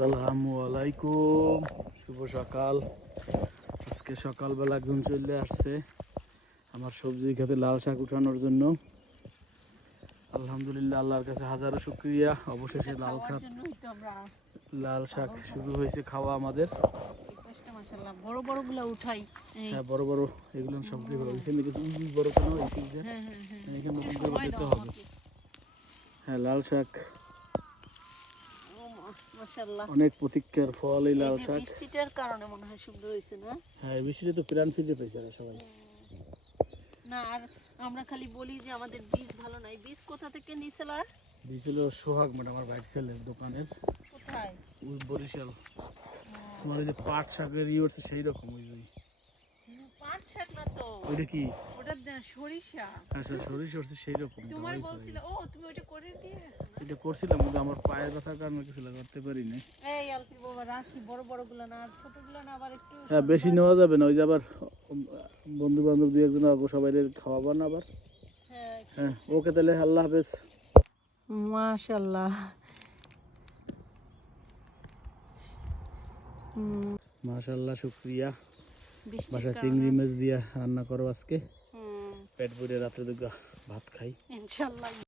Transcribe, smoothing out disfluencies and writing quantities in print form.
আসসালামু আলাইকুম, শুভ সকাল। আজকে সকালবেলা ঘুম চলে আসছে আমার সবজি খেতে লাল শাক উঠানোর জন্য। আলহামদুলিল্লাহ, আল্লাহর কাছে হাজারো শুকরিয়া। অবশেষে লাল শাক শুরু হয়েছে খাওয়া আমাদের। বড় বড় গুলা উঠাই। হ্যাঁ, বড় বড় এগুলো সবজি ভালো। এখানে কিন্তু বড় কেন এখানে দিতে হবে। হ্যাঁ, লাল শাক অনেক প্রতীক্ষার ফল। এই লাল শাক বৃষ্টিটার কারণে মনে হয় সুন্দর হয়েছে না? হ্যাঁ, বৃষ্টিতে তো প্রাণ ফিরে পেয়েছে সবাই। না, আর আমরা খালি বলি যে আমাদের বীজ ভালো নাই। বীজ কোথা থেকে নিয়েছিল? বীজ হলো সোহাগ ম্যাডাম, আমার বাইক ছেলের দোকানের। কোথায়? ওই বরিশাল। তোমার ওই যে পাট শাকের হচ্ছে সেই রকম। ওই পাট শাক না তো, ওইটা কি? ওটা সরিষা। আচ্ছা, সরিষা হচ্ছে সেই রকম। তোমার বলছিল, ও তুমি ওটা করে দিয়ে গেছো না? এটা করছিলাম কিন্তু আমার পায়ের ব্যথার কারণে কিছু করতে পারি না। এই আলপি বাবা, রাখি বড় বড় গুলো না, আর ছোট গুলো না আবার একটু। হ্যাঁ, বেশি নেওয়া যাবে না। ওই যে আবার বন্ধু বান্ধব দুই একজন সবাই খাওয়াবো না আবার। হ্যাঁ, ওকে তাহলে আল্লাহ হাফেজ। মাশাআল্লাহ। মাশাআল্লাহ, শুকরিয়া। বৃষ্টির বাসা কারণে চিংড়ি মাছ দিয়া রান্না করো আজকে। হুম, পেট ভরে রাত্রে দুগা ভাত খাই ইনশাআল্লাহ।